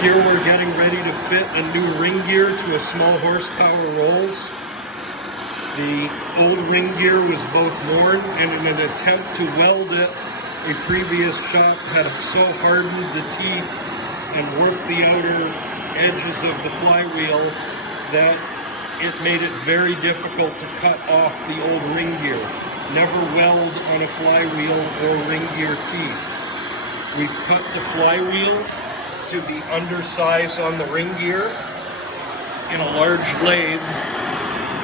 Here we're getting ready to fit a new ring gear to a small horsepower Rolls. The old ring gear was both worn, and in an attempt to weld it, a previous shop had so hardened the teeth and worked the outer edges of the flywheel that it made it very difficult to cut off the old ring gear. Never weld on a flywheel or ring gear teeth. We've cut the flywheel to the undersize on the ring gear in a large lathe,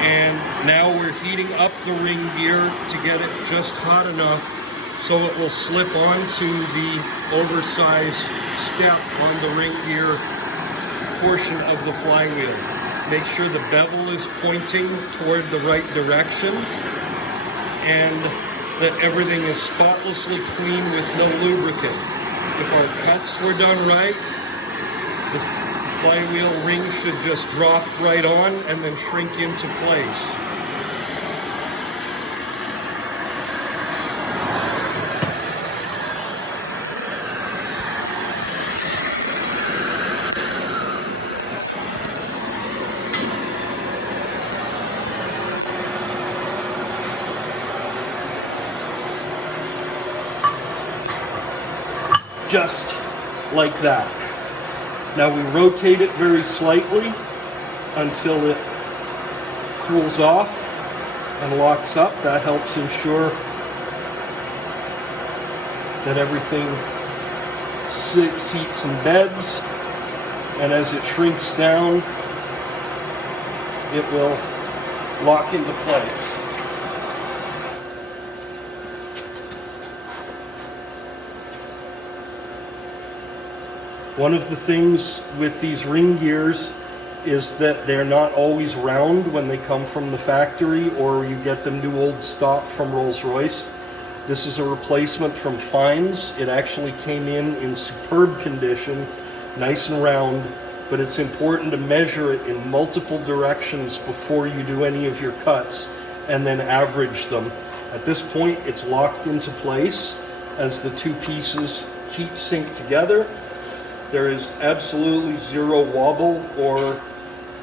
and now we're heating up the ring gear to get it just hot enough so it will slip onto the oversized step on the ring gear portion of the flywheel. Make sure the bevel is pointing toward the right direction and that everything is spotlessly clean with no lubricant. If our cuts were done right, the flywheel ring should just drop right on and then shrink into place. Just like that. Now we rotate it very slightly until it cools off and locks up. That helps ensure that everything seats and beds, and as it shrinks down, it will lock into place. One of the things with these ring gears is that they're not always round when they come from the factory, or you get them new old stock from Rolls-Royce. This is a replacement from Fines. It actually came in superb condition, nice and round, but it's important to measure it in multiple directions before you do any of your cuts and then average them. At this point, it's locked into place as the two pieces heat sink together. There is absolutely zero wobble or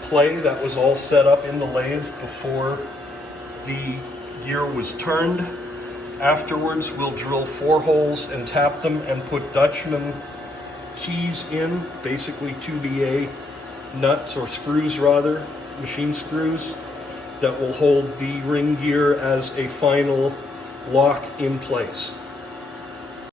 play. That was all set up in the lathe before the gear was turned. Afterwards, we'll drill 4 holes and tap them and put Dutchman keys in, basically 2BA nuts, or screws rather, machine screws, that will hold the ring gear as a final lock in place.